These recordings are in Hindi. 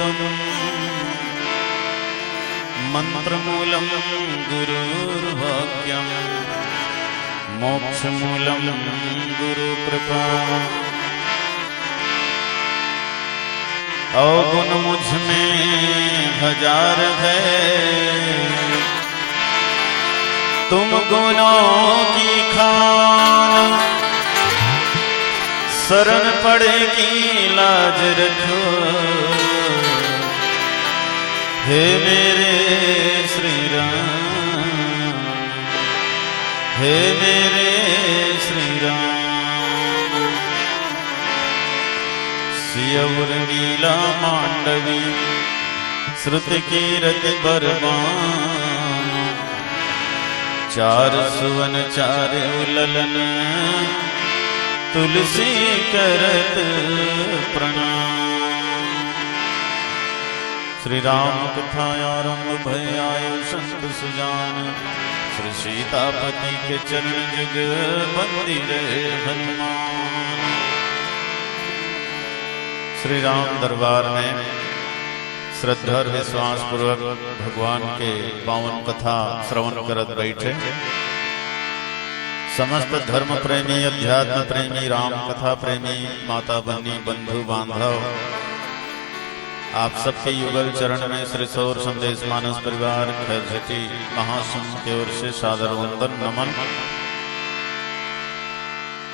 इदं मंत्रमूलं गुरुर्वाक्यं मोक्षमूलं गुरुकृपा। अवगुण मुझ में हजार है, तुम गुणों की खान। शरण पड़ेगी लाज रखो, हे मेरे श्री राम, हे मेरे श्री राम। सियवर नीला मांडवी श्रुति कीरति बरबान। चार सुवन चार उललन तुलसी करत प्रणाम। श्री राम कथा आरंभ भय आयो संत सुजान। श्री सीतापति के चरण जुग बंदी रहे हनुमान। श्री राम दरबार में श्रद्धा और विश्वास पूर्वक भगवान के पावन कथा श्रवण करत बैठे। समस्त धर्म प्रेमी, अध्यात्म प्रेमी, राम कथा प्रेमी, माता बहनी, बंधु बांधव, आप सबके युगल चरण में श्री सौर संदेश मानस परिवार खैरझटी महासंघ की ओर से सादर वंदन नमन।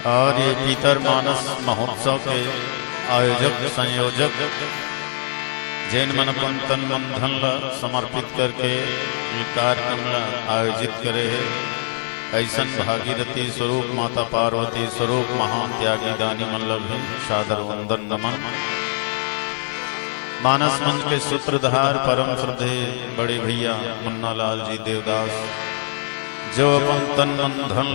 और ये पीतर मानस महोत्सव के आयोजक संयोजक जैन मन तन मन धन समर्पित करके ये कार्यक्रम आयोजित करे है। ऐसन भागीरथी स्वरूप माता पार्वती स्वरूप महान त्यागी दानी मल्लभ सादर वंदन नमन। मानस मंच के सूत्रधार परम श्रद्धे बड़े भैया मुन्ना लाल जी देवदास, जो अपन तन मन धन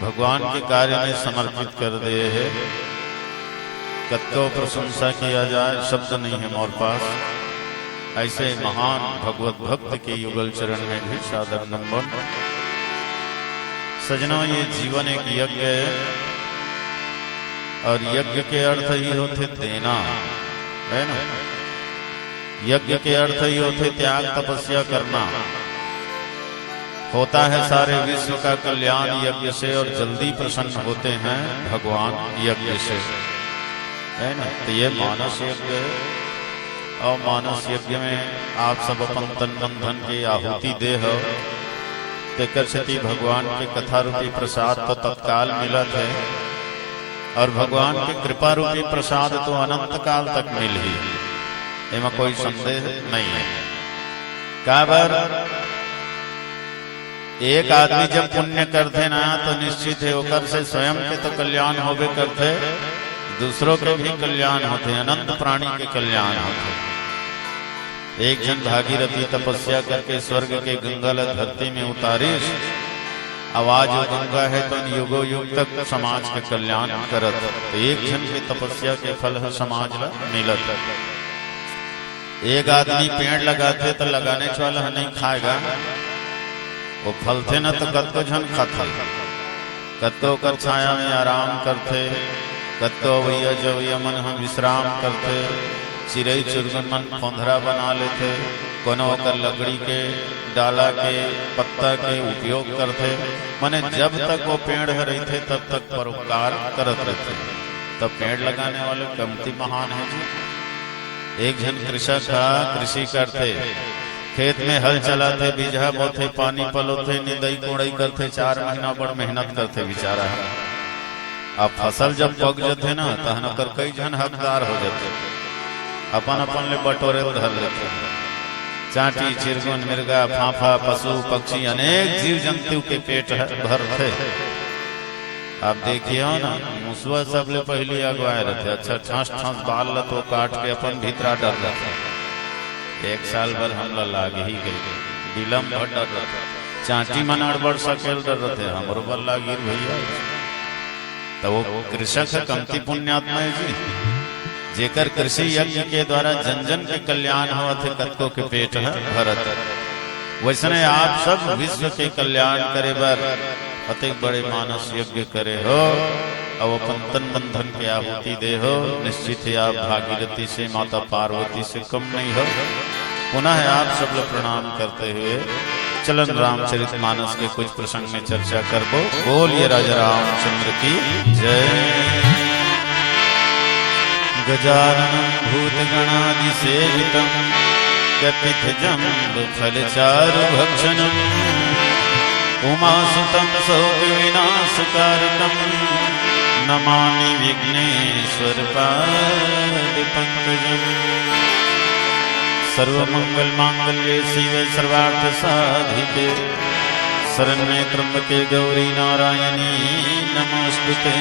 भगवान के कार्य में समर्पित कर दे है। कत्तो प्रशंसा किया जाए शब्द नहीं है मोर पास। ऐसे महान भगवत भक्त के युगल चरण में भी सादर नमन। सजना, ये जीवन एक यज्ञ है और यज्ञ के अर्थ ही होते देना है ना। यज्ञ के अर्थ ही होते त्याग तपस्या करना। होता है सारे विश्व का कल्याण यज्ञ से और जल्दी प्रसन्न होते हैं भगवान यज्ञ से, है ना। तो ये मानस यज्ञ है और मानस यज्ञ में आप सब अपन तन मन धन की आहुति दे हो। तेकरशती भगवान के कथा रूपी प्रसाद तो तत्काल मिलत है और भगवान के कृपा रूपी प्रसाद तो अनंत काल तक मिल ही, इसमें कोई संदेह नहीं है। काबर एक आदमी जब पुण्य करते ना तो निश्चित है ओकर से स्वयं के तो कल्याण होबे करते, दूसरों के भी कल्याण होते, अनंत प्राणी के कल्याण होते। एक जन भागीरथी तपस्या करके स्वर्ग के गंगा धरती में उतारिश, आवाज गंगा है तो युगो युग तक समाज के कल्याण करत। तो एक जन के तपस्या के फल है समाज ला मिलत। एक आदमी पेड़ लगाते तो लगाने वाला नहीं खाएगा, वो फलते न तो कत्तो जन खाते, कत्तो कर छाया में आराम करते, कत्तो अवैया जवैया मन हम विश्राम करते। चिड़ई चुरगन मन पौंधरा बना लेते, कोनो कर लकड़ी के डाला के पत्ता के उपयोग करते। माने जब तक वो पेड़ है रहते तब तक परोपकार करत रहते। तब पेड़ लगाने वाले कमती महान है जी। एक जन कृषक था, कृषि करते, खेत में हल चलाते, बीजा बोते, पानी पलोते, निंदाई कोड़ाई करते, 4 महीना बड़ मेहनत करते बेचारा। अब फसल जब पक जाते ना तहन कर कई जन हकदार हो जाते, अपन अपन ले बटोरे धर लेते। चाटी, चिरगुन, मिर्गा, फाफा, पशु पक्षी अनेक जीव जंतु के पेट भरते। आप देखिए हो ना, मुसवा सबले पहले अगवाए रहते। अच्छा ठास ठास बाल ल तो काट के अपन भीतरा डर रहते। 1 साल भर हमला लाग ही गई, विलम्ब डर रहते। चाटी मन अड़बड़ सकेल डर रहते, हमरो बल लागिर भैया। तो वो कृषक है कमती पुण्यात्मा है जी, जेकर कृषि यज्ञ के द्वारा जन जन के कल्याण हो थे, कत्को के पेट है भरत। वैसने आप सब विश्व के कल्याण करे बर अति बड़े मानस यज्ञ करे हो, अब अपन तन बंधन की आहुति दे हो, निश्चित ही आप भागीरथी से, माता पार्वती से कम नहीं हो। पुनः आप सब लोग प्रणाम करते हुए चलन रामचरित मानस के कुछ प्रसंग में चर्चा करबो। बोलिए राजा रामचंद्र की जय। गजाननं भूतगणादि सेवितं कपिध्वजं फलचारुभक्षणं उमासुतं शोकविनाशकारकं नमामि विघ्नेश्वरपादपङ्कजम्। सर्वमंगलमांगल्ये शिवे सर्वार्थसाधिके शरण्ये त्र्यंबके गौरी नारायणी नमोस्तुते।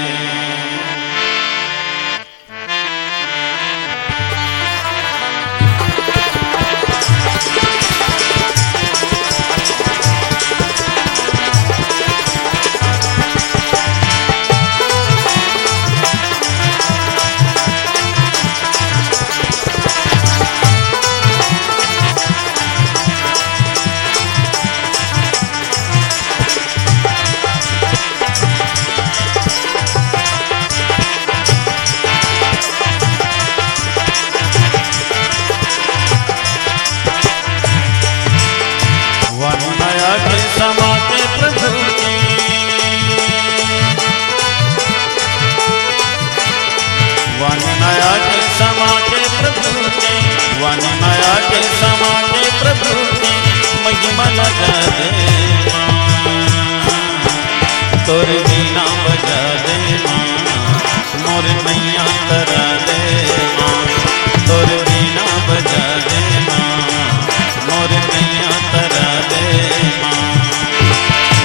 तोर बीना बजा दे माँ, मोर मैया तरा दे माँ। तोर बीना बजा दे माँ, मोर मैया तरा दे माँ।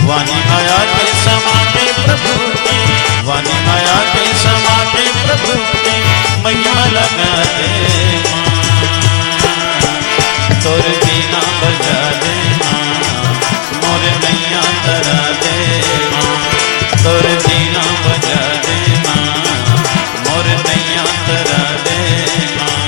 वाणी माया के समा के प्रभु की, वाणी माया के समा के प्रभु की महिमा लगा दे माँ। तोर बीना बजा दे माँ, मोर मैया तरा दे माँ। तोर बीना बजा दे माँ, मोर नैया तरा दे माँ।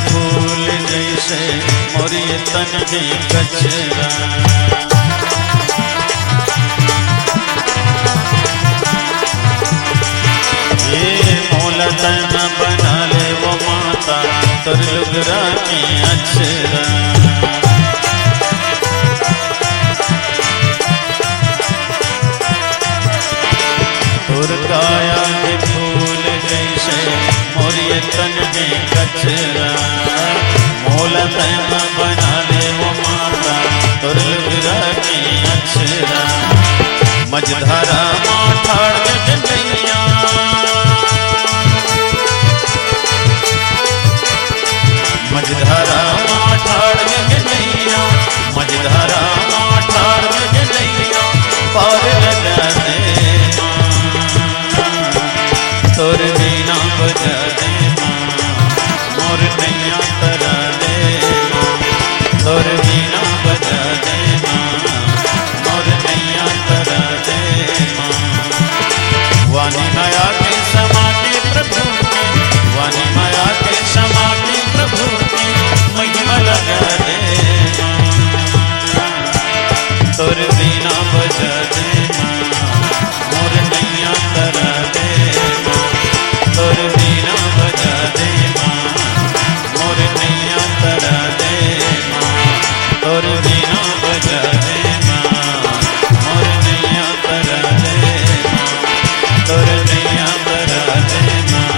फूल जैसे मोरी तन के कचरा, ये मोला तन बना ले वो माता तोर लुगरा के अक्षरा। तोर काया के फूल जैसे मोरी तन के कचरा, मोला तन बना ले वो माता तोर लुगरा के अक्षरा। मझधारा माठाड़ के नैया, मझधारा माठाड़ के नैया, मझधारा माठाड़ के नैया पार लगा दे माँ। तोर बीना बजा दे माँ, मोर नैया तरा दे माँ। तोर बीना बजा दे माँ, मोर नैया तरा दे माँ। वाणी माया के समा के प्रभु की, वाणी माया के समा के प्रभु की महिमा लगा दे माँ। तोर बीना बजा दे माँ, मोर नैया तरा दे माँ। तोर बीना बजा दे माँ, मोर नैया तरा दे माँ। तोर बीना बजा दे माँ, मोर नैया तरा दे माँ। तोर नैया तरा दे माँ,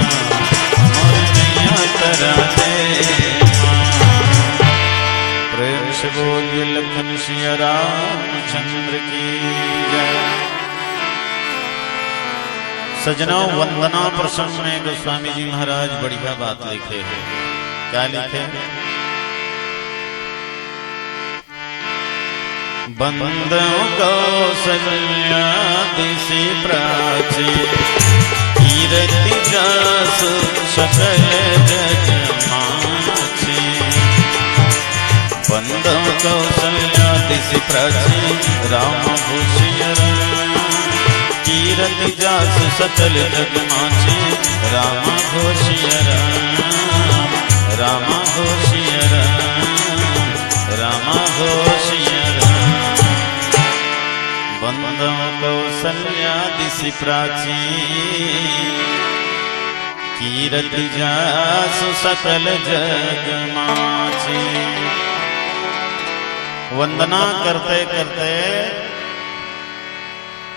मोर नैया तरा दे माँ। प्रेम से बोलिए लखन सिया रामचंद्र की जय। सजना वंदना प्रसंग में गोस्वामी जी महाराज बढ़िया बात लिखे हैं। क्या लिखे? बंदो कौसल्या दिशि प्राची कीर्ति जस सकल जग माची। बंदो कौसल्या दिशि प्राची राम होशियार कीर्ति जस सकल जग माची। राम होशियार राम होशियार राम होशियार। बंदो कौसल्या दिशि प्राची कीर्ति जस सकल जग माची। वंदना करते करते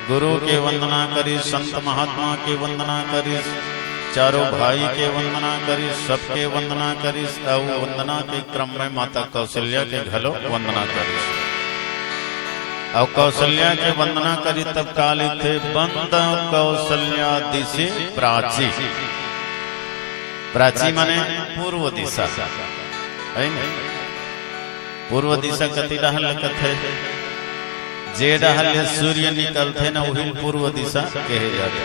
गुरु के वंदना करी, संत महात्मा के वंदना करी, चारों भाई के वंदना करी, सबके वंदना करी। और वंदना के क्रम में माता कौशल्या के घलो वंदना करी। और कौशल्या के वंदना करी तब काली थे बंद कौशल्या दिशि प्राची। प्राची माने पूर्व दिशा है न? पूर्व दिशा कति रहल कथे जे रहल सूर्य निकलते न वही पूर्व दिशा कहे जाते।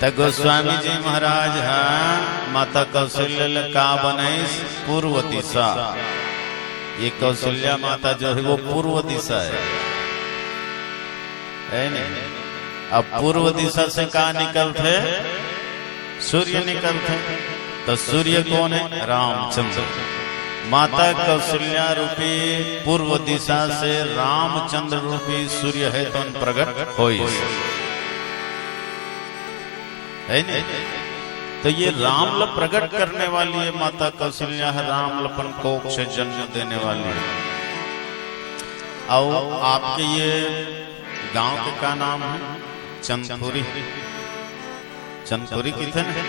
त गोस्वामी जी महाराज माता कौशल्या का बनैस पूर्व दिशा। ये कौशल्या माता जो है वो पूर्व दिशा है नहीं? अब पूर्व दिशा से कहा निकलते? सूर्य निकलते। तो सूर्य कौन है? रामचंद्र। माता कौशल्या रूपी पूर्व दिशा से रामचंद्र रूपी सूर्य है तो प्रकट होई है नहीं? तो ये रामल प्रकट करने वाली है माता कौशल्या है। रामलपन कोख से जन्म देने वाली है। और आपके ये गांव के का नाम है? चंदपुरी। चंदपुरी कितने है?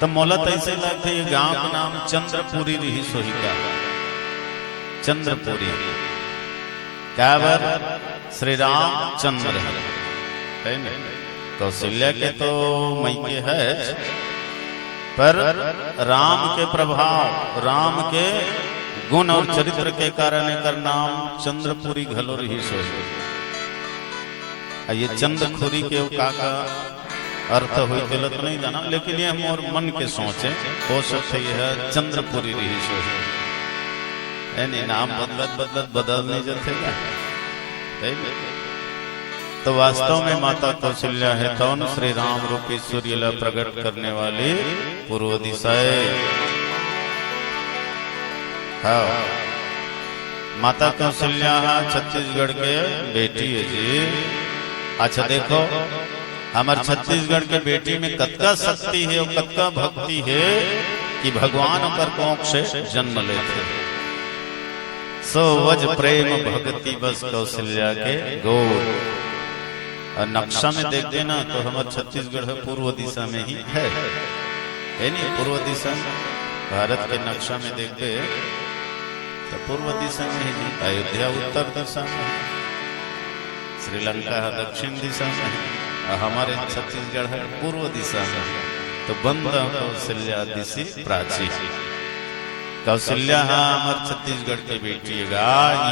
तो मोला ऐसे लगते ये गांव का नाम चंद्रपुरी रही सोही का। चंद्रपुरी क्या बात? श्री रामचंद्र है न? कौशल्या के तो मैके है, पर राम के प्रभाव, राम के गुण और चरित्र के कारण एकर नाम चंद्रपुरी घलो रही सोही। ये चंद्रपुरी के काका अर्थ हुई गलत नहीं जाना, लेकिन ये हम और मन के सोचे हो सकते यह चंद्रपुरी रही सोचे है नहीं? नाम बदलत बदल नहीं जाते क्या? तो वास्तव में माता कौशल्या है कौन? श्री राम रूपी सूर्य प्रकट करने वाली पूर्व दिशा। हाँ, माता कौशल्या छत्तीसगढ़ के बेटी है जी। अच्छा देखो, हमारे छत्तीसगढ़ के बेटी में कतका शक्ति है और कतका भक्ति है कि भगवान पर कोख से जन्म लेते। सो वज प्रेम भक्ति बस कौशल्या के गोद। और नक्शा में देख देना तो हमारे छत्तीसगढ़ पूर्व दिशा में ही है नहीं? पूर्व दिशा भारत के नक्शा में देखते तो पूर्व दिशा में ही। अयोध्या उत्तर दिशा में, श्रीलंका दक्षिण दिशा में, हमारे छत्तीसगढ़ है पूर्व दिशा में। तो बंद कौशल्या दिशि प्राची। कौशल्या हमारे छत्तीसगढ़ की बेटी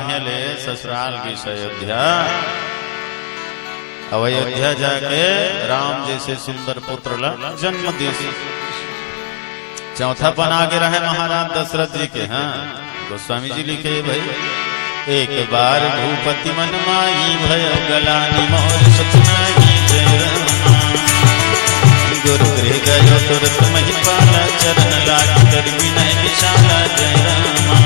है। ले ससुराल की अयोध्या। अब अयोध्या जाके राम जैसे सुंदर पुत्र ला जन्म दी। चौथा बना के रहे महाराज दशरथ जी के। हाँ, गोस्वामी जी लिखे भाई, एक बार भूपति मन माही भय गलानी मोर सचनाही। गुरु गृह गयो तुरत महिपाला चरण लाग कर विनय विशाला। जय रामा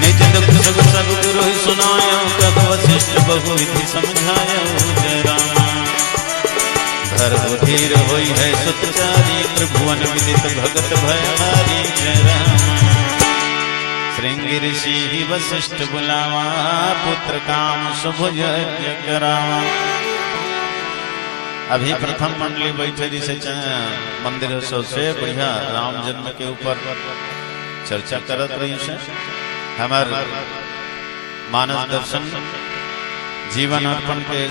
निज दुख सुख सब गुरु सुनायो कब वशिष्ठ बहुविधि समझायो। जय रामा धर्म धीर होई है सुतचारी त्रिभुवन विदित भगत भयहारी। जय रामा श्रृंगी ऋषि वशिष्ठ बुलावा पुत्र काम शुभ यज्ञ करावा। अभी प्रथम मंडली बैठे जिसे मंदिर से बढ़िया राम जन्म के ऊपर चर्चा करत रही से। हमार मानस दर्शन जीवन अर्पण के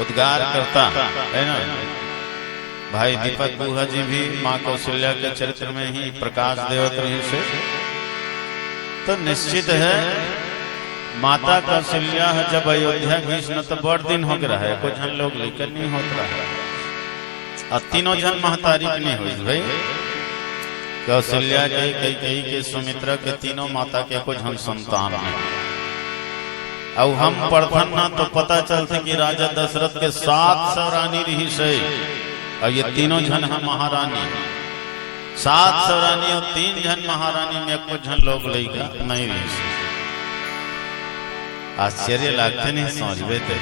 उद्गार करता है ना। भाई दीपक गुहा जी भी माँ कौशल्या के चरित्र में ही प्रकाश देवत रही से, तो निश्चित है माता कौशल्या जब अयोध्या घीस न तो बड़ दिन हो गया है, कुछ जन लोग लेकर नहीं होता है, और तीनों जन महतारी की नहीं हुई भाई। कौशल्या के, कैकेयी के, सुमित्रा के, तीनों माता के कुछ हम संतान हैं। अब हम पढ़थन ना तो पता चलते कि राजा दशरथ के 700 रानी रही से, और ये तीनों जन है महारानी। 700 रानी और 3 जन महारानी में कुछ जन लोग लेगा नहीं रही से। आश्चर्य लागते नहीं समझबे थे।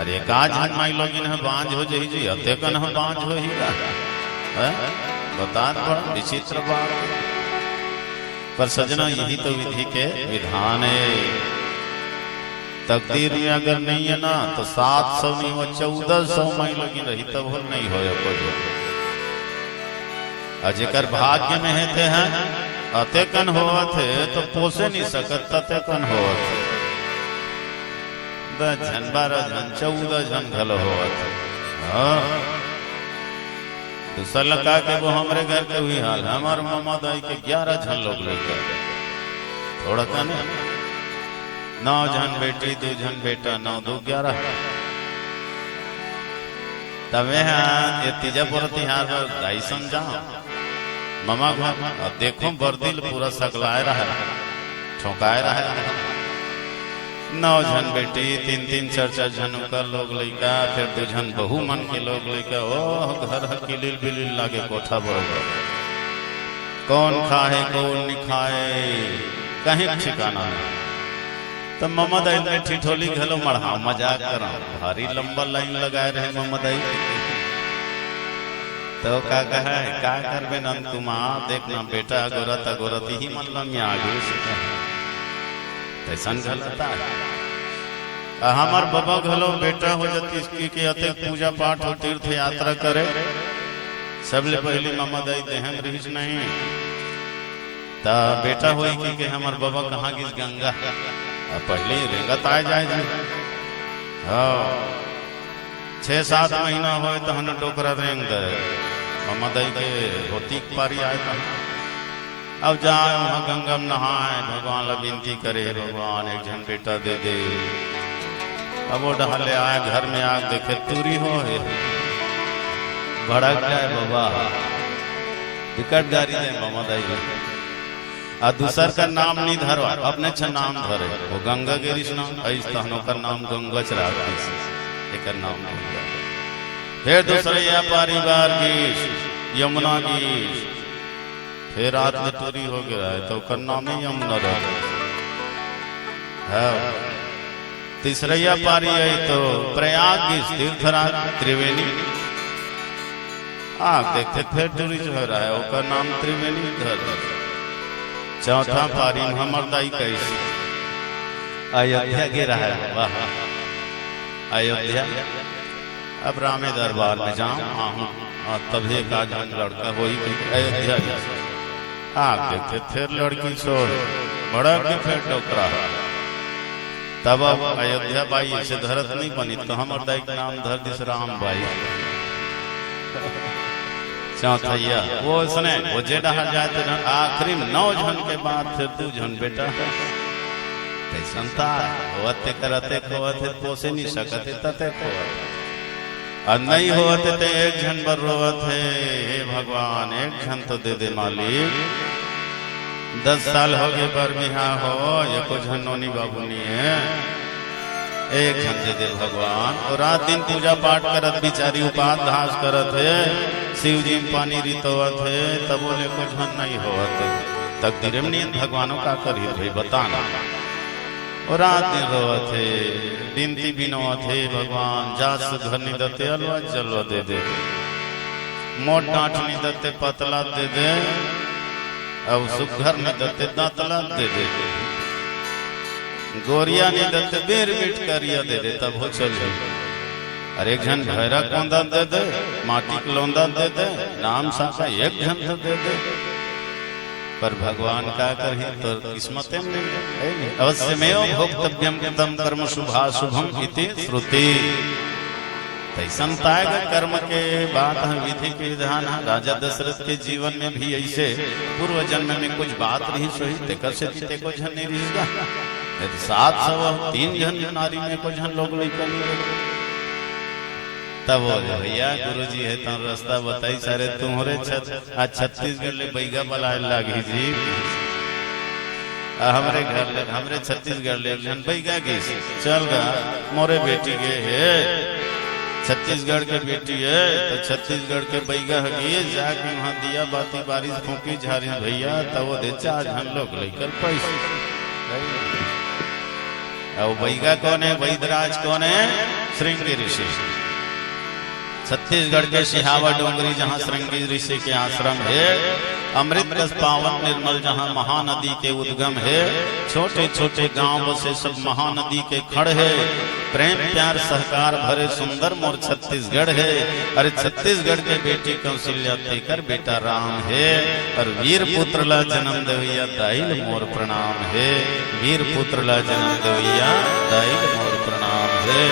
अरे का जन माई लोग है बांझ हो जाई जी, अते कन हम बांझ हो ही का बता, बड़ा विचित्र बात। पर सजना यही तो विधि के विधान है। तकदीर में अगर नहीं है ना तो 700 नहीं वो 1400 माई लगी रही तब हो नहीं हो कोई। अजेकर भाग्य में है थे हैं अते कन होवा थे तो पोसे नहीं सकत तते कन होवा थे। 10 जन 12 जन 14 जन घलो होवा थे। हाँ दूसरा लगा के वो हमारे घर के हुई हाल, हमारे मामा दाई के 11 जन लोग लेकर थोड़ा का नहीं। 9 जन बेटी 2 जन बेटा, 9 2 11। तबे ये तीजा पूरा तिहार पर दाई समझा मामा घर अब देखो बर्दिल पूरा सकलाए रहा, ठोकाए रहा। 9 जन बेटी 3 4 जन का लोग लइका, फिर 2 जन बहु मन के लोग लइका। ओ घर किलिल बिलिल लागे कोठा बरोबर, कौन खाए कौन नहीं खाए कहीं ठिकाना नहीं। तो मम्मा दाई ने ठिठोली घलो मढ़ा मजाक करा, भारी लंबा लाइन लगाए रहे मम्मा दाई। तो का कहा है का करबे नंद कुमार, देखना बेटा गोरत गोरत ही मतलब में आगे ऐसन घलता। हमार बाबा घलो बेटा हो जाती इसकी के अते पूजा पाठ हो तीर्थ यात्रा करे, सबले पहले मामा दाई देहम रहीस नहीं ता बेटा होई कि हमार बाबा कहाँ गिस गंगा पहले रेंगत आ जाए जी। हाँ 6-7 महीना हो तो हम डोकरा रेंग दे मामा दाई के होती पारी आए था। अब जाए वहां गंगा में नहाए, भगवान ला विनती करे भगवान एक जन बेटा दे दे। अब वो डहले आए घर में आग देखे तूरी हो भड़क जाए बाबा विकट गारी दे मामा दाई। और दूसर का नाम नहीं धरवा, अपने अच्छा नाम धरे वो गंगा गिरी नाम ऐसा का नाम गंगा चरा एक नाम। फिर दूसरे या परिवार की यमुना की, फिर रात में टूरी हो गया है तो करना में यमुना रहा है। तीसरा पारी है तो प्रयाग की तीर्थराज त्रिवेणी आग देखते फिर टूरी जो रहा है उसका नाम त्रिवेणी धर। चौथा पारी हमर दाई कैसी अयोध्या गिरा है। वाह अयोध्या अब रामे दरबार में जाऊं तभी का लड़का हो अयोध्या आग देखते फिर लड़की छोड़ बड़ा के फिर टोकरा। तब अब अयोध्या बाई ऐसे धरत नहीं बनी तो हमर दाई का नाम धर दिस राम बाई। चौथैया वो सुने वो जे डहा जाए तो आखिरी में 9 जन के बाद फिर 2 जन बेटा संता होते करते खोते पोसे नहीं सकते तते खोते और नहीं होते तो 1 जन बर रोवत है हे भगवान 1 जन तो दे दे मालिक। 10 साल हो गए बर बिहा हो या कुछ झनोनी बाबूनी है 1 जन दे दे भगवान। और रात दिन पूजा पाठ करत बिचारी उपाध्यास करत है शिव जी पानी रितोवत है तब बोले कुछ झन नहीं होत। तकदीर में नहीं भगवानों का करी भाई बताना। और रात दिन रोवत है बिनती बिनोवत है भगवान जात घर नहीं दते अलवा जलवा दे दे, मोट डांट नहीं दते पतला दे दे, अब सुघर नहीं दते दांतला दे दे, गोरिया नहीं दते बेर मिट करिया दे दे तब हो चल। अरे 1 जन भैरा कौंदा दे दे, माटी कलौंदा दे दे, नाम सासा 1 जन तो दे दे। पर भगवान का करही तो किस्मत में नहीं। अवश्य में भोक्तव्यम कृतम कर्म शुभाशुभम इति श्रुति। तैसन कर्म के बात है, विधि के विधान है। राजा दशरथ के जीवन में भी ऐसे पूर्व जन्म में कुछ बात नहीं सोई, तेकर से जीते को झन नहीं रहीगा। 703 जन नारी में को झन लोग लइका नहीं। तब भैया गुरुजी है तो रास्ता बताई सारे तुम्हारे आज छत्तीसगढ़ ले बैगा बलाए लागी जी। हमरे घर ले हमरे छत्तीसगढ़ ले जन बैगा की चल गा मोरे बेटी के है, छत्तीसगढ़ के बेटी है तो छत्तीसगढ़ के बैगा है जाके वहाँ दिया बाती बारिश फूकी झारी भैया तब वो दे चार हम लोग लेकर पैसे। अब बैगा कौन है? वैदराज कौन है? श्रृंगी ऋषि। छत्तीसगढ़ के सिहावा डोंगरी जहाँ श्रृंगी ऋषि के आश्रम है, अमृत रस पावन निर्मल जहाँ महानदी के उद्गम है, छोटे छोटे गांव से सब महानदी के खड़ है, प्रेम प्यार सहकार भरे सुंदर मोर छत्तीसगढ़ है। अरे छत्तीसगढ़ के बेटी कौशल्या तेकर बेटा राम है, और वीर पुत्र ला जन्म देवैया दाइल मोर प्रणाम है। वीर पुत्र ला जन्म देवैया दाइल मोर प्रणाम है।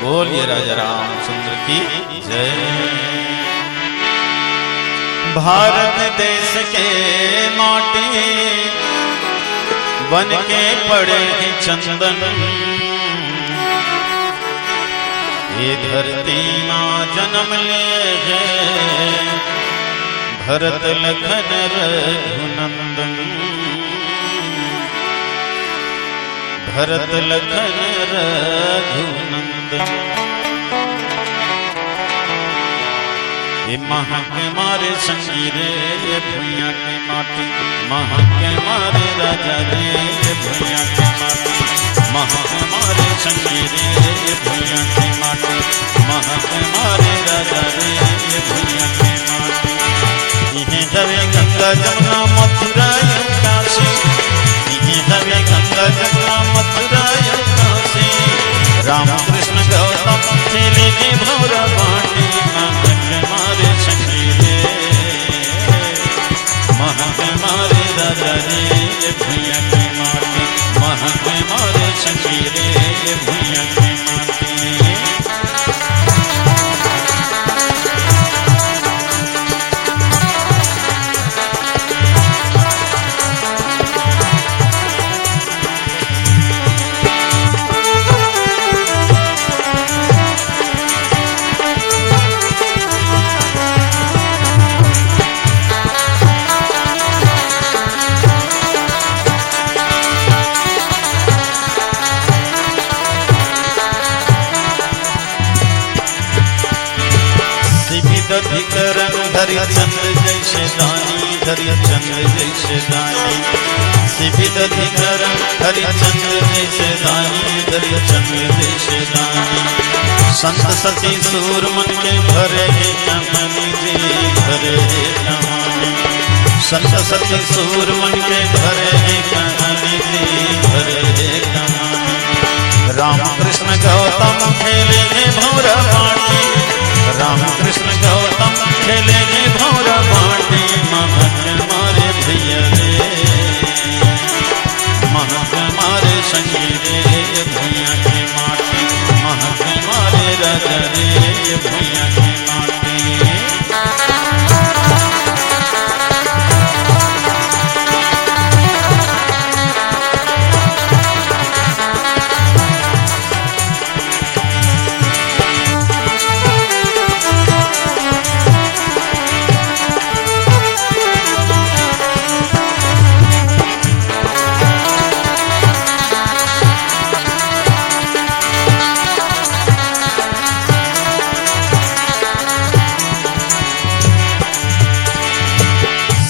बोलिए राजा रामचंद्र की जय। भारत देश के माटी बन के पड़े चंदन, ये धरती माँ जन्म ले भरत लखन रघुनंदन। भरत लखन रघुनंदन। ये महा के मारे संगीरे ये भुइया के माटी, महा के मारे राजा रे ये भुइया के माटी। महा के मारे संगीरे ये भुइया के माटी, महा के मारे राजा रे ये भुइया के माटी। इन्हें हवे गंगा जमुना मथुरा काशी, इन्हें हवे गंगा जमुना मथुरा काशी। राम कृष्ण गौतम खेले के भौरा बाटी, महा के मारे संगीरे महा के मारे राजा रे ये भुइया के माटी, महा के मारे संगीरे ये भुइया के माटी। अधिकरण हरिचंद्र जैसे दानी, हरिचंद्र जैसे दानी। सिविद अधिकरण हरिचंद्र जैसे दानी, हरिचंद्र जैसे दानी। संत सती सूर मन के भरे कहानी जी, भरे कहानी। संत सती सूर मन के भरे कहानी जी, भरे कहानी। राम कृष्ण गौतम खेले भौरा बाटी, राम कृष्ण गौतम खेले भौरा बाटी। महा के मारे भैया रे, महा के मारे संगीरे ये भैया के माटी, महा के मारे राजा रे ये भैया के माटी।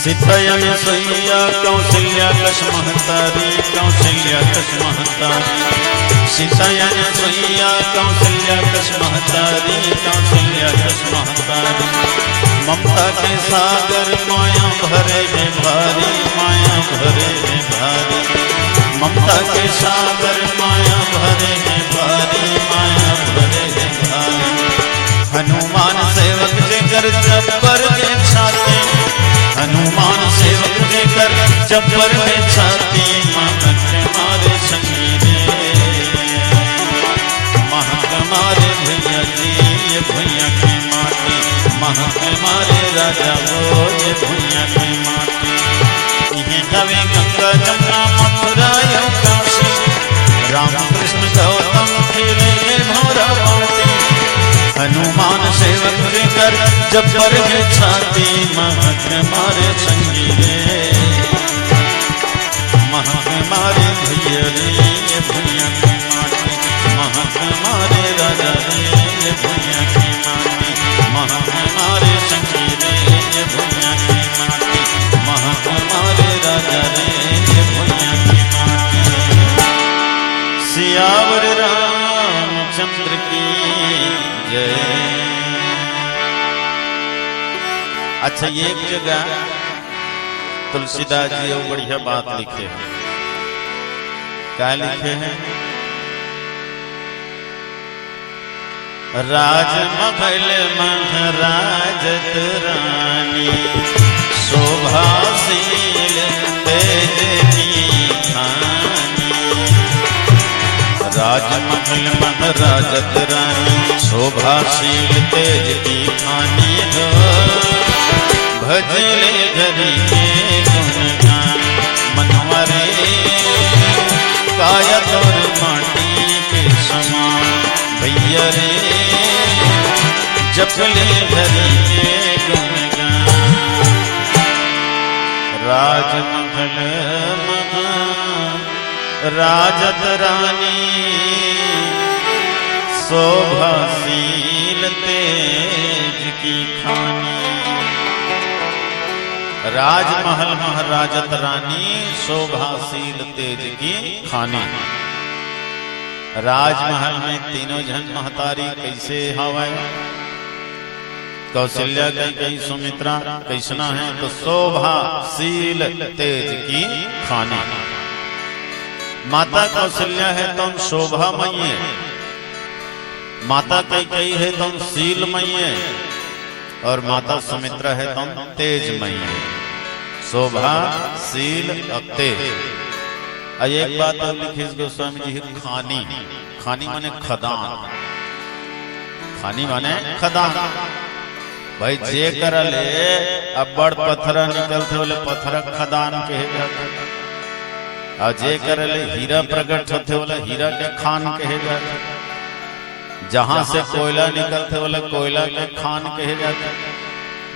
सीतयन सैया कौशल्या कश महतारी, कौशल्या कश महतारी। सीतयन सैया कौशल्या कश महतारी, कौशल्या कश महतारी। ममता के सागर माया भरे है भारी, माया भरे है भारी। ममता के सागर माया भरे है भारी, माया भरे है भारी। हनुमान सेवक जे कर जबर के छाते, हनुमान सेवक जे कर जबर में छाती महक मारे संगीरे, महक मारे भैया जी ये भैया की माटी, महक मारे राजा वो ये भैया की माटी। इन्हें कवि गंगा जमुना मथुरा या काशी, राम कृष्ण गौतम खेले भौरा बाटी। हनुमान सेवक कर जबर में छाती महक मारे संगीरे, महक मारे भैया रे ये भैया की माटी, महक मारे राजा रे ये भैया की माटी, महक मारे संगीरे ये भैया की माटी, महक मारे राजा रे ये भैया की माटी। सियावर रामचंद्र की जय। अच्छा, ये एक जगह तुलसीदास जी बढ़िया बात लिखे हैं। क्या लिखे हैं? राजमहल महाराजत रानी, शोभाशील तेज की खानी। राजमहल महाराजत रानी, शोभाशील तेज की खानी हो। भजले धरी के गुणगान मनवरे, काया तोर माटी के समान भैया रे। जपले धरी के गुणगान, राजमहल राजत रानी, शोभाशील तेज की खानी। राजमहल महाराजत रानी, शोभाशील तेज की खानी। राजमहल में तीनों जन महतारी कैसे हवाए? कौशल्या कैकेयी सुमित्रा कैसना है? तो शोभाशील तेज की खानी। माता कौशल्या है तो हम शोभामयी, माता कैकेयी है तो हम शीलमयी, और माता सुमित्रा है तो हम तेजमयी। शोभा शील और तेज। एक बात और लिखी गोस्वामी जी, खानी। खानी माने खदान, खानी माने खदान। भाई जे करले अब बड़ पत्थर निकलते बोले पत्थर खदान कहे जाते, और जे करले हीरा प्रकट होते बोले हीरा के खान कहे जाते। जहां से कोयला निकलते बोले कोयला के खान कहे जाते,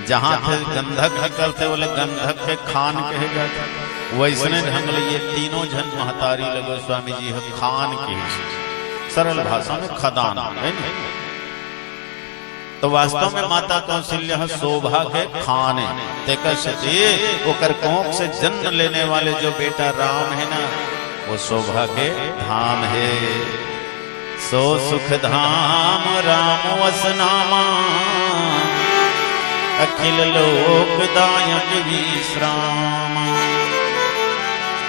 जहां से गंधक निकलते बोले गंधक के खान कहे जाते। वैसने ढंग ले ये तीनों जन महतारी लगो स्वामी जी हो खान के, सरल भाषा में खदान है। तो वास्तव में माता कौशल्या शोभा के खान है। ओकर कोख से जन्म लेने वाले जो बेटा राम है ना, वो शोभा के धाम है। सो सुख धाम राम वसनामा, अखिल लोकदायक विश्राम।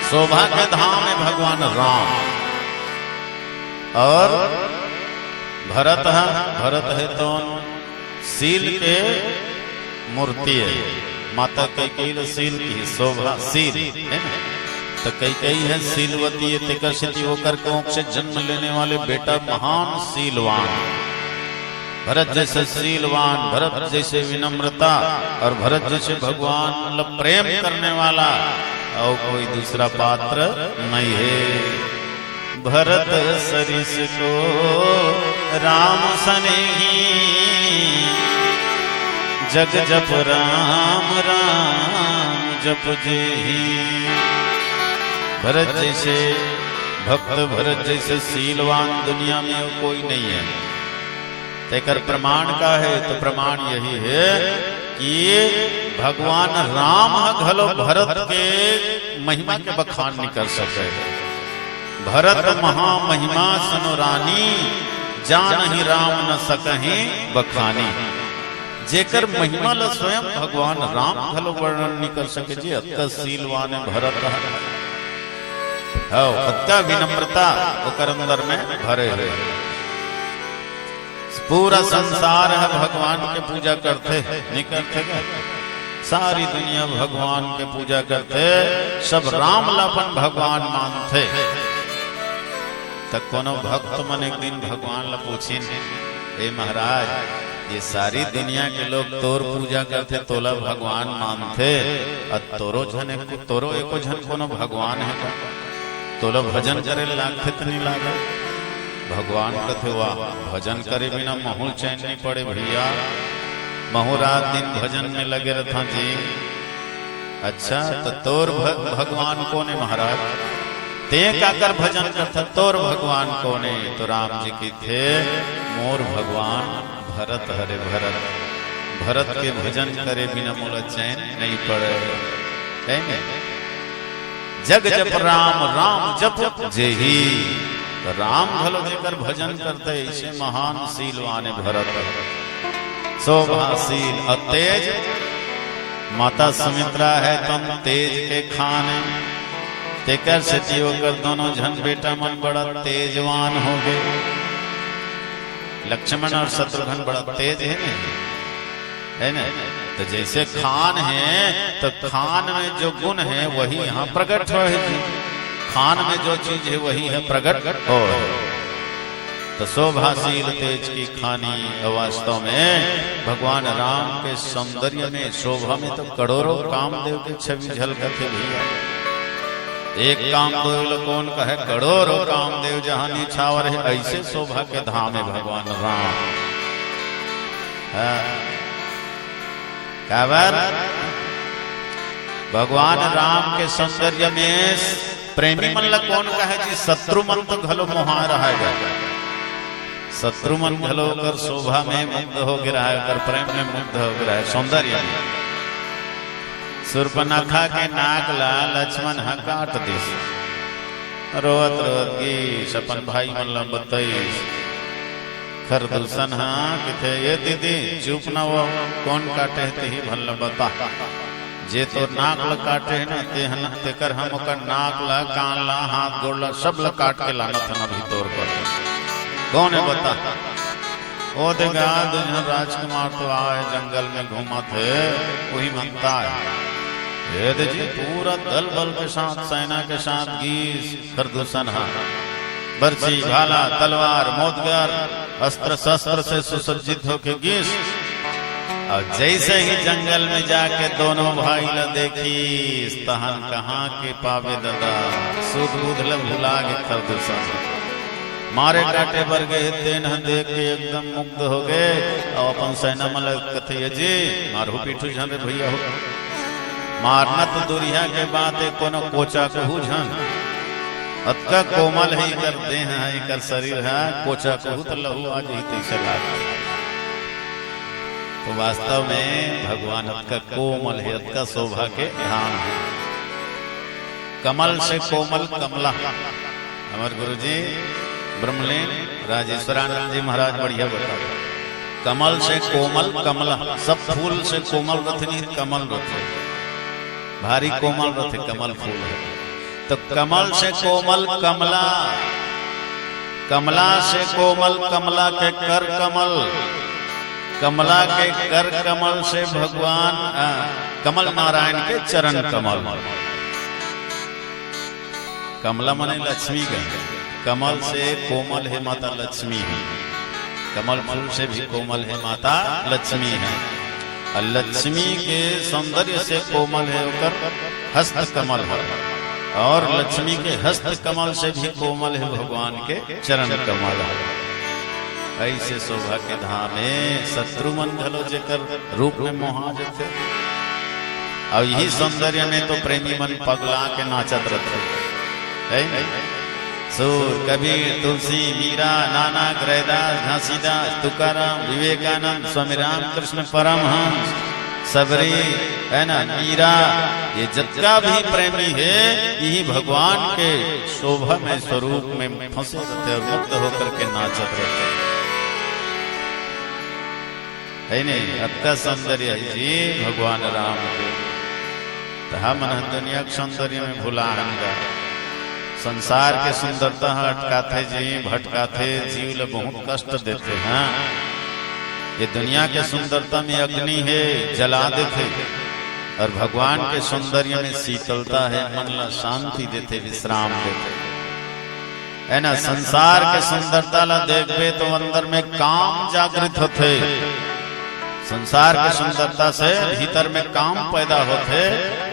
शोभा के धाम है भगवान राम। और भरत है, भरत है तो शील के मूर्ति है। माता कैकेयी शील की शोभा शील है। तो कैकेयी है शीलवती है, तिकसित होकर कोख से जन्म लेने वाले बेटा महान शीलवान। भरत जैसे शीलवान, भरत जैसे विनम्रता, और भरत जैसे भगवान मतलब प्रेम करने वाला और कोई दूसरा पात्र नहीं है। भरत सरिस को राम सनेही, जग जप राम राम जप जेहि। भरत जैसे भक्त, भरत जैसे शीलवान दुनिया में कोई नहीं है। तेकर प्रमाण का है? तो प्रमाण यही है कि भगवान राम घलो भरत के महिमा के बखान नहीं कर सके। भरत महामहिमा सनो रानी, जान ही राम न सकहि बखानी। जेकर महिमा ल स्वयं भगवान राम घलो वर्णन नहीं कर सके जी। अत्य शीलवान भरत है, अत्य विनम्रता ओकर अंदर में भरे हुए। पूरा संसार है भगवान के पूजा करते नहीं करते क्या? सारी दुनिया भगवान के पूजा करते, सब राम लापन भगवान मानते। तक कोनो भक्त मन एक दिन भगवान ला पूछी, ए महाराज, ये सारी दुनिया के लोग तोर पूजा करते, तोला भगवान मानते, और तोरो एको झन कोनो भगवान है का? तोला भजन करे लागते तो नहीं लागा? भगवान कथे वाह, भजन करे बिना महू चैन नहीं पड़े भैया, महू रात दिन भजन में लगे रहता जी। अच्छा, तो तोर भगवान कौन है महाराज? ते काकर भजन करता, तोर भगवान कौन है? तो राम जी की थे, मोर भगवान भरत हरे भरत, भरत के भजन करे बिना मोला चैन नहीं पड़े। है जग जप राम राम जप जेही, राम भलो जेकर भजन करते, ऐसे महान शीलवाने भरत, शोभाशील और तेज। माता सुमित्रा है तुम तेज के खाने, तेकर से जीव कर दोनों झन बेटा मन बड़ा तेजवान हो गए। लक्ष्मण और शत्रुघ्न बड़ा तेज है ना? तो जैसे खान है, तो खान में जो गुण है वही यहाँ प्रकट हो है। खान में जो चीज है वही है प्रकट हो। तो शोभाशील तेज की खानी, वास्तव में भगवान राम के सौंदर्य में, शोभा में तो करोड़ों कामदेव के छवि झलकते भैया। एक कामदेव कौन कहे, करोड़ों कामदेव जहां निछावर है, ऐसे शोभा के धाम है भगवान राम। काबर भगवान राम के सौंदर्य में प्रेमी मन ला कौन कहे जी? शत्रु मन तो घलो मोहा रहा है, शत्रु मन घलो कर शोभा में मुग्ध हो गिरा है, कर प्रेम में मुग्ध हो गिरा है, सौंदर्य में। सुर्पनखा के नाक ला लक्ष्मण हा काट दिस, रोवत रोवत गीस अपन भाई मन ला बताइस। खरदूषण हाँ किथे, ये दीदी चुप न वो, कौन काटे है ही भल बता। जे तो नाक ला काटे है ना, तेकर हम ओकर नाक ला, कान ला, हाथ गोड़ ला सब ला काट के लाना था ना भीतर कर। कौन है बता? ओ देगा दुनिया राजकुमार तो आए जंगल में घूमा थे, वही मनता है। ये देखिए पूरा दल बल के साथ, सेना के साथ गीस खरदूषण हा, बर्छी भाला तलवार मोदगर अस्त्र शस्त्र से सुसज्जित होके गीस। और जैसे ही जंगल में जाके दोनों भाई ला देखी, तहन कहाँ के पावे दादा, सूद बूध ला भुला के खरदूषण मारे काटे बर गए, तेन देख के एकदम मुग्ध हो गए। और अपन सेना मल कथे जी मारू पीठू झन रे भैया हो, मारना तो दुरिया के बात है, कोनो कोचा कहू झन, अतका कोमल ही कर दे हैं, कर शरीर है, कोचा कहू तो लहू आज ही तैसे लाग। तो वास्तव में भगवान अतका कोमल है, अतका शोभा के धाम है। कमल से कोमल कमला, हमारे गुरु जी ब्रह्मलीन राजेश्वरानंद जी महाराज बढ़िया बता, कमल से कोमल कमला, सब फूल से कोमल रथे नहीं, कमल रथे भारी कोमल रथे, कमल फूल है। तो कमल से कोमल कमला, कमला से कोमल कमला के कर कमल, कमला के कर कमल से भगवान कमल नारायण के चरण कमल। कमला माने लक्ष्मी का, कमल से कोमल है माता लक्ष्मी है, कमल फूल से भी कोमल है माता लक्ष्मी है। और लक्ष्मी के सौंदर्य से कोमल है उकर हस्त कमल है, और लक्ष्मी के हस्त कमल से भी कोमल है भगवान के चरण कमल है। ऐसे शोभा के धाम है, शत्रु मन घलो जेकर रूप में मोहा जते। और यही सौंदर्य में तो प्रेमी मन पगला के नाचत रहते है। सूर कबीर तुलसी मीरा नानक रैदास घासीदास तुकाराम विवेकानंद स्वामी राम कृष्ण परमहंस सबरी है ना, मीरा, ये जितना भी प्रेमी है यही भगवान के शोभा में स्वरूप में फंसे रहते और मुक्त होकर के नाचत रहते है नहीं। अतका सौंदर्य है जी भगवान राम के, तो हम दुनिया के सौंदर्य में भुला हंगा। संसार के सुंदरता अटकाते जी भटकाते जीव ले बहुत कष्ट देते हैं। ये दुनिया के सुंदरता में अग्नि है, जला देते और भगवान के सौंदर्य में शीतलता है, मन ला शांति देते, विश्राम देते है ना। संसार के सुंदरता ला देखबे तो अंदर में काम जागृत होते, संसार के सुंदरता से भीतर में काम पैदा होते,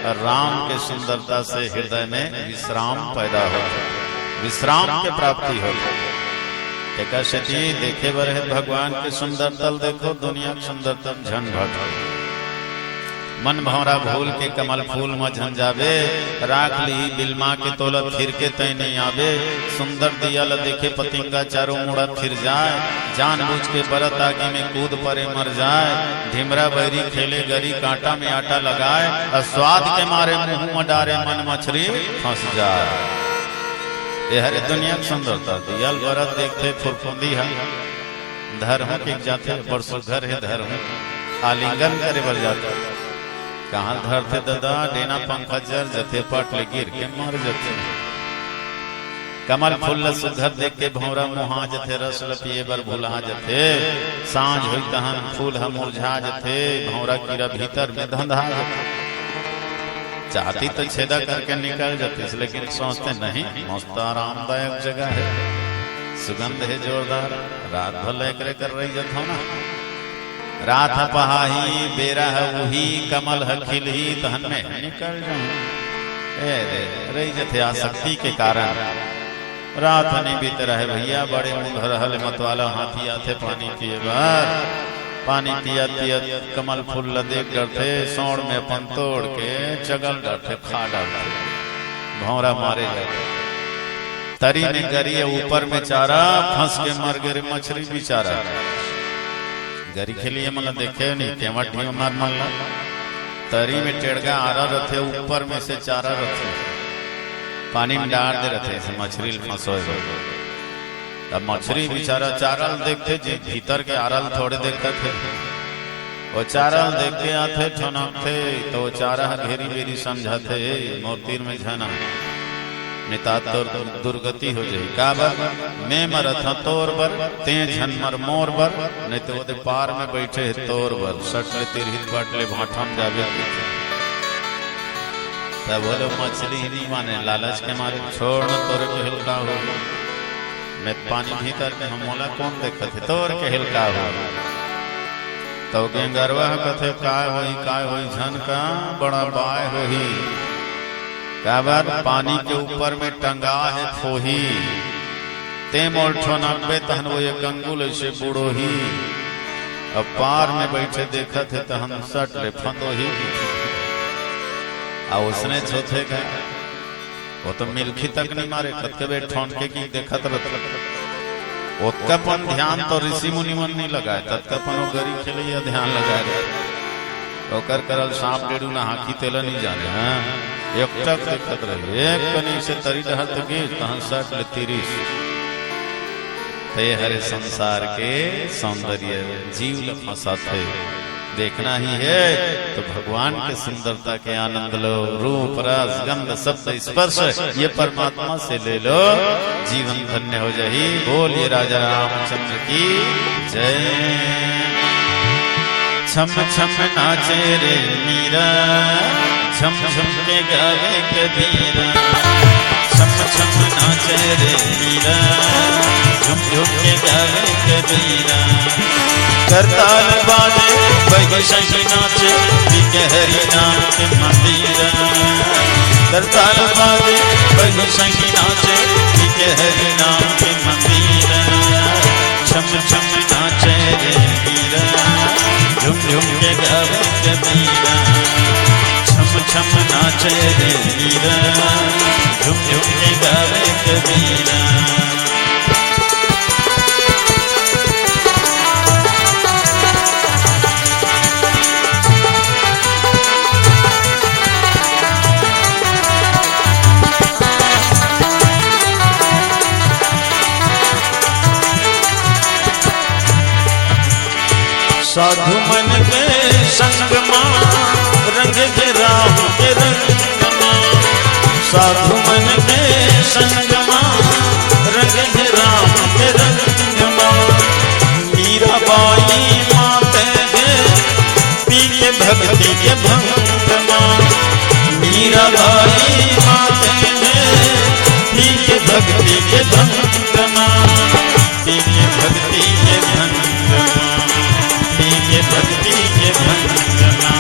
और राम के सुंदरता से हृदय में विश्राम पैदा होते, विश्राम के प्राप्ति होते। कैसे देखे बर है भगवान के सुंदरता देखो, दुनिया के सुंदरता झंझट मन भौरा भूल के कमल फूल में झंझावे, राख ली बिलमा के तोला फिर के तय नहीं आवे। सुंदर दिया ल देखे पतिंगा चारों मुड़ा फिर जाए, जानबूझ के बरत आगे में कूद परे मर जाए। ढिमरा बैरी खेले गरी कांटा में आटा लगाए, और स्वाद के मारे मुंह में डारे मन मछली फंस जाए। ये हरे दुनिया की सुंदरता दियल बरत देखते फुरफुंदी है, धर्म के जाते परसों घर है धर्म आलिंगन करे बर जाते, कहाँ धरते दादा डेना पंखा जर जते पटले गिर के मर जते। कमल फूल सुधर देख के भौरा मुहा जते, रस पिए बर भुला जते। सांझ हुई तहन फूल हम मुरझा जते, भौरा कीड़ा भीतर में धंधा जते। चाहती तो छेदा करके निकल जाते, लेकिन सोचते नहीं मस्त आरामदायक जगह है, सुगंध है जोरदार, रात भर लेकर कर रही जत ना। रात पहाही बेरा है वही, कमल है खिल ही तहन में निकल जाऊं। रही जथे आसक्ति के कारण रात नहीं बीत रहे भैया। बड़े मुंह रहल मतवाला हाथी आते पानी पिए बार, पानी पिया पिया कमल फूल देख डरते, सौड़ में अपन तोड़ के चगल डरते खा डालते, भौरा मारे जाते। तरी में गरी ऊपर में चारा, फंस के मर गए मछली बेचारा। गरी के लिए मतलब देखे नहीं केवट मार मारला, तरी में टेढ़गा आरा रथे, ऊपर में से चारा रथे, पानी में डाल दे रथे से मछली फंसो। तब मछली बेचारा चारल देखते जी भीतर के आरल थोड़े देखते थे, वो चारल देख के आते ठनकते, तो चारा घेरी बेरी समझाते मोतीर में झना निता तोर दुर्गति हो जाए। का बर मैं मरत तोर बर, ते झन मर मोर बर, नहीं तो वो पार में बैठे है तोर बर। सटले तिरहित बाटले भाठम जावे, तब बोलो मछली ही नहीं माने, लालच के मारे छोड़ न तोरे के हिलका हो। मैं पानी भीतर में हम मोला कौन देखा थे, तोर के हिलका हो। तो गेंगरवा कथे काय होई झन का बड़ा बाय होही। काबर पानी के ऊपर में टंगा है फोही, ते मोल ठोनबे तहन वो एक अंगुल ऐसे बूढ़ो ही। अब पार में बैठे देखा थे तहन सट ले फंदो ही। आ उसने छोथे का वो तो मिल्खी तक नहीं मारे, कतके ठोन के की देखत रहत। उत्कापन ध्यान तो ऋषि मुनि मन नहीं लगाए, तत्कापन वो गरी के लिए ध्यान लगाए। ओकर करल सांप डेड़ू ना हाकी तेला नहीं जाने। हाँ एक टक देखत रही, एक कनी से तरी डहत के तहन सट ले 30। ते हरे संसार के सौंदर्य जीव ल फंसा थे, देखना ही है तो भगवान के सुंदरता के आनंद लो। रूप रस गंध शब्द स्पर्श ये परमात्मा से ले लो, जीवन धन्य हो जाही। बोलिए राजा रामचंद्र की जय। छम छम नाचे रे मीरा, छम छम के गावे कबीरा। छम छम नाचे रे मीरा, झुम झुम के गावे कबीरा। करताल बाजे बैगशंखी नाचे, बिके हरि नाम के मंदिर। करताल बाजे बैगशंखी नाचे, बिके हरि नाम के मंदिर। छम छम नाचे रे मीरा, झुम झुम के गावे कबीरा। छम छम नाचे रे मीरा, झुम झुम के गावे कबीरा। साधु मन के संग मां, रंग के राम के रंग मां। साधु मन के संग मां, रंग के राम के रंग मां। मीरा बाई माते गे, पी के भक्ति के भंग मां। भंगमा, पी के भक्ति के भंगमा, पी के भक्ति के भंगमा।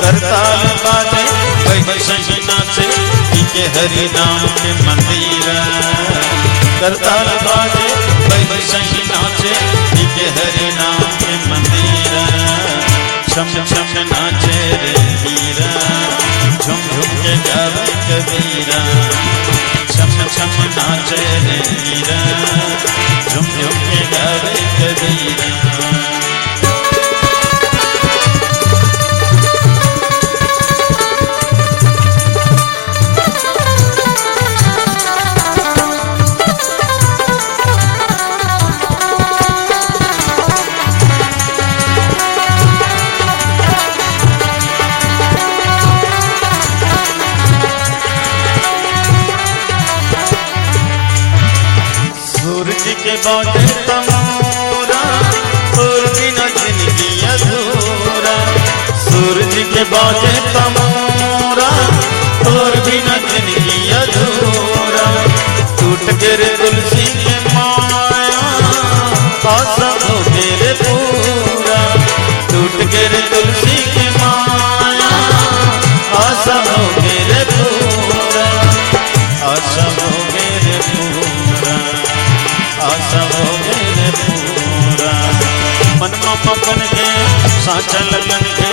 करताल बाजे वैष्णव नाचे, पी के हरि नाम के मंदिर। करताल बाजे वैष्णव नाचे, पी के हरि नाम के मंदिर। छम छम नाचे रे हीरा, झुम झुम के गावे कबीरा। छम छम नाचे रे हीरा, झुम झुम के गावे कबीरा। के बाटे तमोरा, और बिना जिंदगी अधूरा। सूरज के बाटे तमोरा, और बिना जिंदगी अधूरा। टूट गिरे तुलसी के माया, आशा हो मेरे पूरा। टूट गिरे तुलसी के माया, आशा हो मेरे पूरा। आशा हो मेरे पूरा, आशा हो मेरे पूरा। मन मगन के साचा लगन के,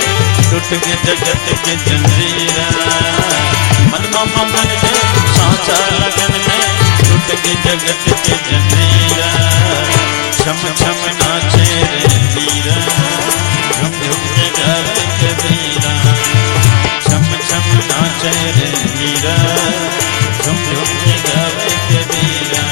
टूट के जगत के जंजीरा। मन मगन के साचा लगन के, टूट के जगत के जंजीरा। छम छम नाचे रे हीरा, झुम झुम के गावे कबीरा। छम छम नाचे रे हीरा, झुम झुम के गावे कबीरा।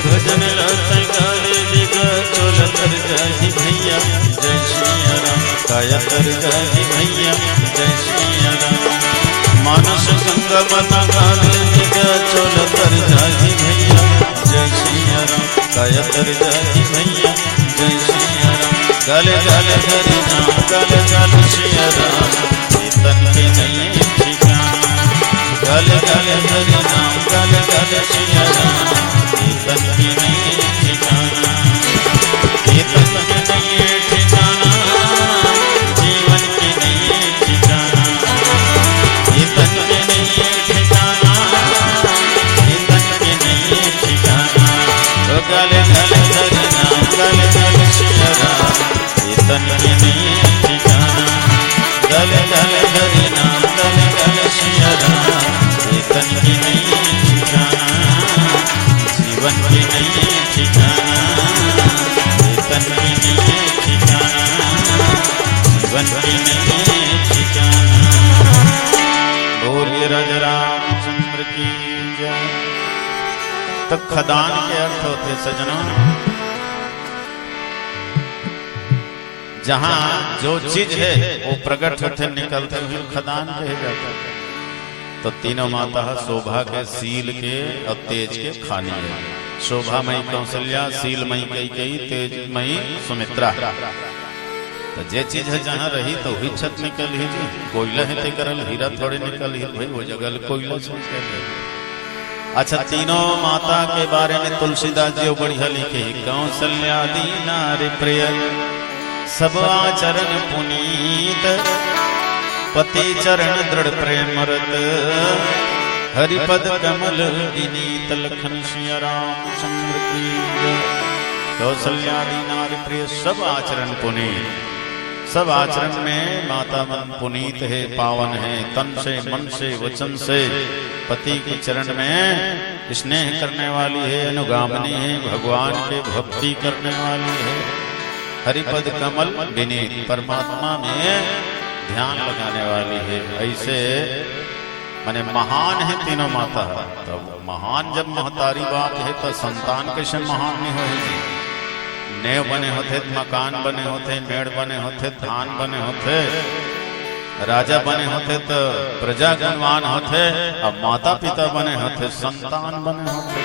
भजन रस गाए दिगा, चोल कर जाहि भैया जय श्री राम। काया कर जाहि भैया जय श्री राम। मानस गंगा बना गाए दिगा, चोल कर जाहि भैया जय श्री राम। काया कर जाहि भैया जय श्री राम। गाले गाले हरि नाम, गाले गाले श्री राम। तन के नहीं ठिकाना, गाले गाले हरि नाम, गाले गाले श्री राम। तन की नहीं ठिकाना, ये तन की नहीं ठिकाना, जीवन की नहीं ठिकाना। ये तन की नहीं ठिकाना, ये तन की नहीं ठिकाना। तो गाले गाले हरि नाम, गाले गाले श्री राम। ये तन की नहीं ठिकाना, गाले गाले हरि नाम, गाले गाले श्री राम। ये तन की नहीं ठिकाना, जीवन की नहीं ठिकाना। ये तन की नहीं ठिकाना, जीवन की नहीं ठिकाना। बोलिए राजा रामचंद्र की जय। तो खदान के अर्थ होते सजनों, जहां जो चीज है वो प्रकट होते निकलते हुए खदान कहे जाता है। तो तीनों माता शोभा के, शील के और तेज के खानी है। शोभा मई कौशल्या, शील मई कैकेयी, तेज मई सुमित्रा। तो जे चीज है जहाँ रही तो वही छत निकल ही जी। कोयला है ते करल, हीरा थोड़े निकल ही भाई, वो जगल कोयला से निकल। अच्छा, तीनों माता के बारे में तुलसीदास जी बढ़िया लिखे। कौशल्या दी नारी प्रिय, सब आचरण पुनीत। पति चरण दृढ़ प्रेम रत, हरिपद कमल विनीत। लखन सिया रामचंद्र की जय। कौशल्या दी नारी प्रिय, सब आचरण पुनीत। सब आचरण में माता मन पुनीत है, पावन है। तन से, मन से, वचन से पति के चरण में स्नेह करने वाली है, अनुगामिनी है, भगवान के भक्ति करने वाली है। हरिपद कमल विनीत, परमात्मा में ध्यान लगाने वाली है। ऐसे माने महान है तीनों माता। तो महान जब महतारी बाप है तो संतान कैसे महान नहीं होगी। नेव बने होते, मकान बने होते, मेड़ बने होते, धान बने होते, राजा बने होते तो प्रजा गुणवान होते, अब माता पिता बने होते, संतान बने होते।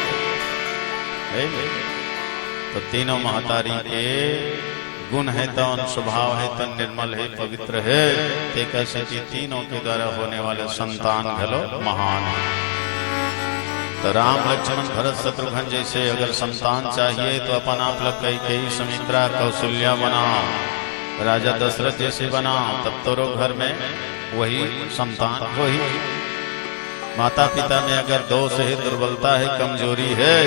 तो तीनों महतारी के गुण है तो स्वभाव है तो निर्मल है, पवित्र है, ते कैसे कि तीनों के द्वारा होने वाले संतान घलो महान है। तो राम लक्ष्मण भरत शत्रुघ्न जैसे अगर संतान चाहिए तो अपन आप लोग कई सुमित्रा कौशल्या बना, राजा दशरथ जैसे बना, तब तो घर में वही संतान वही। माता पिता में अगर दोष है, दुर्बलता है, कमजोरी है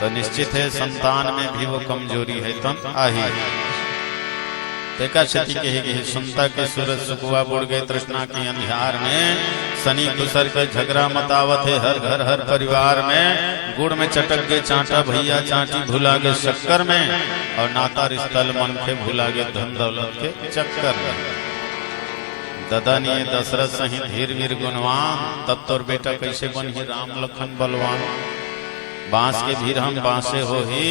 तो निश्चित है संतान में भी वो कमजोरी है तम आही। देखा क्षति कहेगी सुनता के सूरज सुकुआ बुड़ गए तृष्णा के अंधियार में, शनि कुसर के झगड़ा मतावत है हर घर हर परिवार में, गुड़ में चटक गए चांटा भैया चांटी भुला गए शक्कर में, और नाता रिश्ता मन के भुला गए धन दौलत के चक्कर में। ददनीय दशरथ सही धीर वीर गुणवान, तब तोर बेटा कैसे बनी राम लखन बलवान। बांस के भीर हम बांसे हो ही,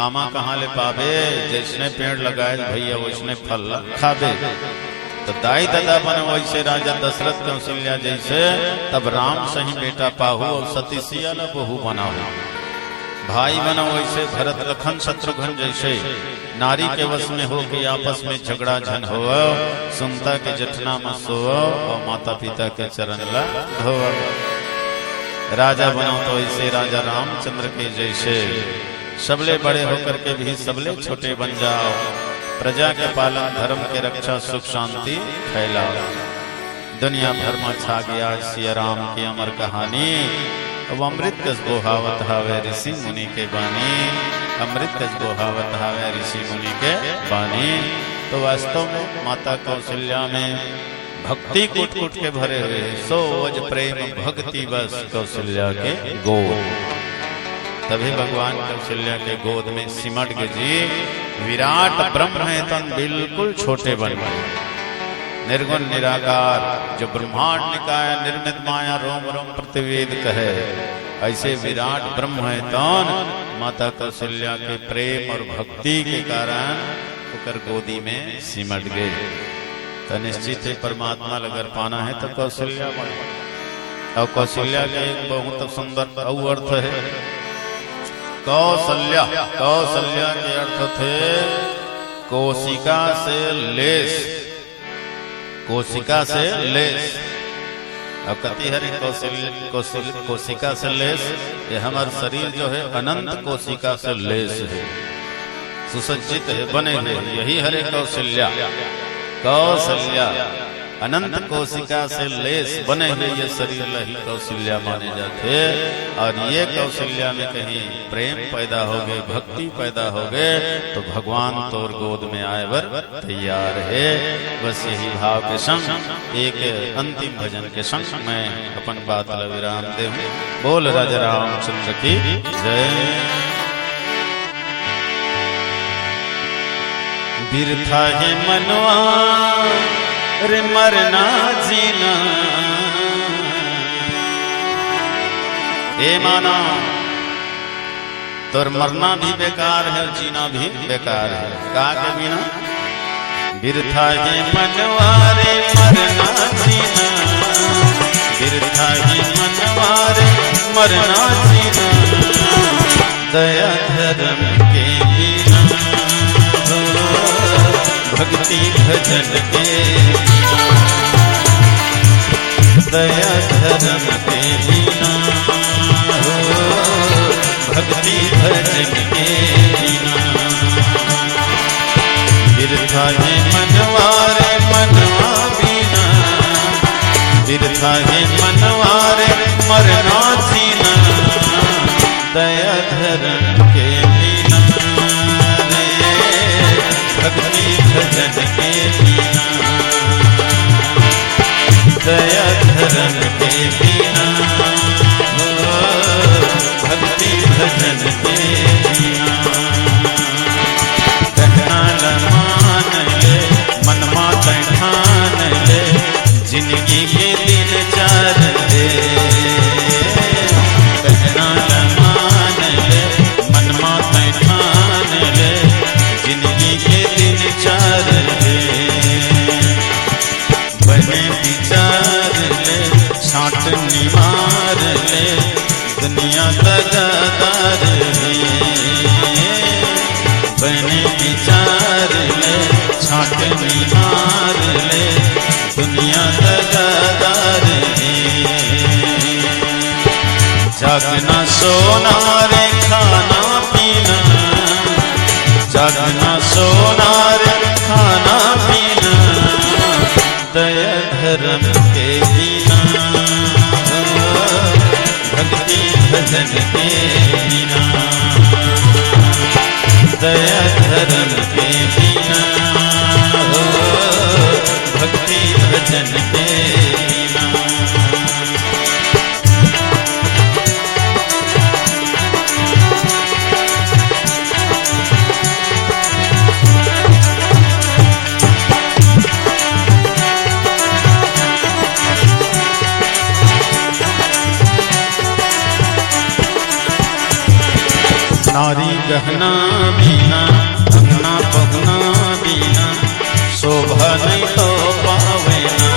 आमा कहाँ ले पावे, जैसने पेड़ लगाए भैया वैसने फल खावे। तो दाई दादा बने वैसे राजा दशरथ कौशल्या जैसे, तब राम सही बेटा पाहु और सती सिया न बहू बनाओ। भाई बनो वैसे भरत लखन शत्रुघ्न जैसे, नारी के वश में हो के आपस में झगड़ा झन हो, सुनता के जठना में सो, और माता पिता के चरण ला धो। राजा बनो तो ऐसे राजा रामचंद्र के जैसे, सबले बड़े होकर के भी सबले छोटे बन जाओ, प्रजा के पालन धर्म के रक्षा सुख शांति फैलाओ। दुनिया भर में छा गया सिया राम की अमर कहानी, अब अमृत कस बोहावत हावे ऋषि मुनि के बानी, अमृत कस बोहावत हावे ऋषि मुनि के बानी। तो वास्तव में माता कौशल्या में भक्ति कूट कूट के भरे हुए, सो वज प्रेम भक्ति बस कौशल्या के गोद। तभी भगवान कौशल्या के गोद में सिमट गए जी विराट ब्रह्म है तन बिल्कुल छोटे बन गए, निर्गुण निराकार जो ब्रह्मांड निकाय निर्मित माया रोम रोम प्रतिवेद कहे, ऐसे विराट ब्रह्म है तन माता कौशल्या के प्रेम और भक्ति के कारण होकर गोदी में सिमट गए। तो निश्चित है परमात्मा अगर पाना है तो कौशल्या बने। और कौशल्या का एक बहुत सुंदर अर्थ है, कौशल्या, कौशल्या के अर्थ थे कोशिका से लेस, कोशिका से लेस। अब कति हरि कोशिका से लेस, ये हमारा शरीर जो है अनंत कोशिका से लेस है, सुसज्जित है, बने हुए, यही हरे कौशल्या। कौशल्या अनंत कोशिका से लेस बने हुए ये शरीर लही कौशल्या माने जाते। और ये कौशल्या में कहीं प्रेम पैदा हो गए, भक्ति पैदा हो गए, तो भगवान तोर गोद में आए वर तैयार है। बस यही भाव के संग एक अंतिम भजन के संग मैं अपन बात विराम दे। बोल राजा रामचंद्र की जय। बिरथा है मनवा रे मरना जीना, ए माना तोर मरना भी बेकार है, जीना भी बेकार है। का के बिना बिरथा है मनवा रे मरना जीना, बिरथा है मनवा रे मरना जीना, दया धर्म के बिना भक्ति भजन के, दया धर्म के बिना भक्ति भजन के बिना। बिरथा है मनवा रे मनवा बिना, बिरथा है मनवा रे मरना जीना, दया धर्म के बिना रे भक्ति भजन के बिना, दया धर्म के बिना भक्ति भजन के बिना। कहना न मान ले मन माता ठान ले, जिंदगी के दिन गहना बीना अंगना पहुना बीना शोभा नहीं तो पावे ना।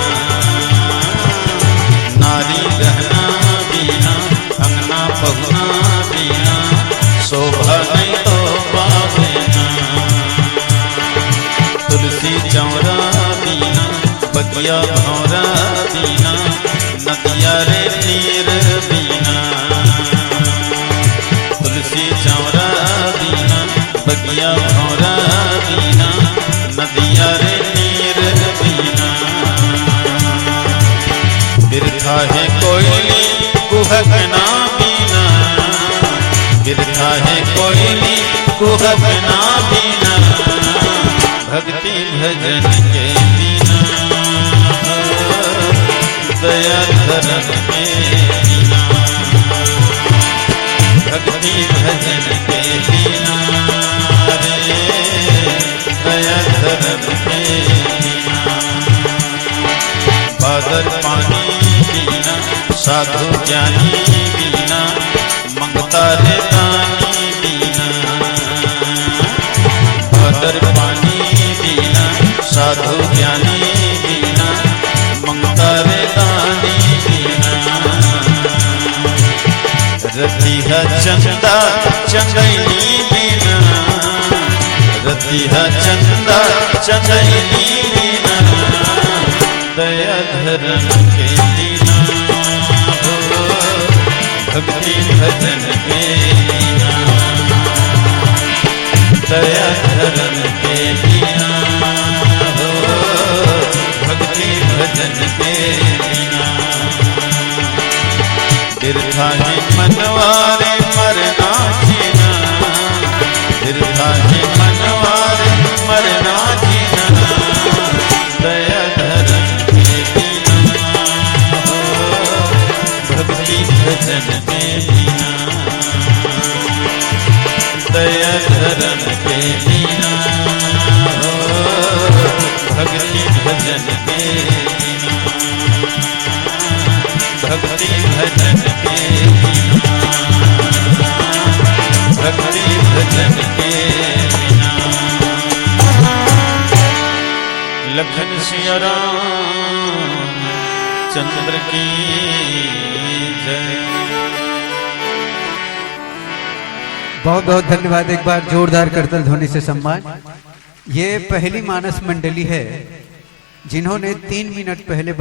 नारी गहना बीना अंगना पहुना बीना शोभा नहीं तो पावे ना। तुलसी चौरा बीना बगिया भौरा बीना नदिया रे नीर बीना। तुलसी चौरा बीना बगिया भौरा बीना नदिया रे नीर बीना। बिरथा है कोयली कुहक ना बीना बिरथा है कोयली कुहक ना बीना भक्ति भजन के बिना दया धर्म के बिना भक्ति भजन के बिना रे दया धर्म के बिना। बादल पानी बिना साधु ज्ञानी बिना मंगता रे दानी बिना। बादल पानी बिना साधु ज्ञानी बिना मंगता रे दानी बिना। रतिहा चंदा चंदैली बिना रतिहा चंदा चंदैली बिना दया धर्म के बिना हो भक्ति भजन के बिना दया धर्म के बिना हो भक्ति भजन के बिना। बिरथा है मनवारे मरना जीना बिरथा है मनवारे मरना जीना दया धर्म के बिना हो भक्ति भजन के बिना दया धर्म के बिना हो भक्ति भजन के बिना भक्ति भजन के बिना भक्ति भजन के बिना। लखन सिया राम चंद्र की जय। बहुत बहुत धन्यवाद। एक बार जोरदार करतल ध्वनि से सम्मान। ये पहली मानस मंडली है जिन्होंने 3 मिनट पहले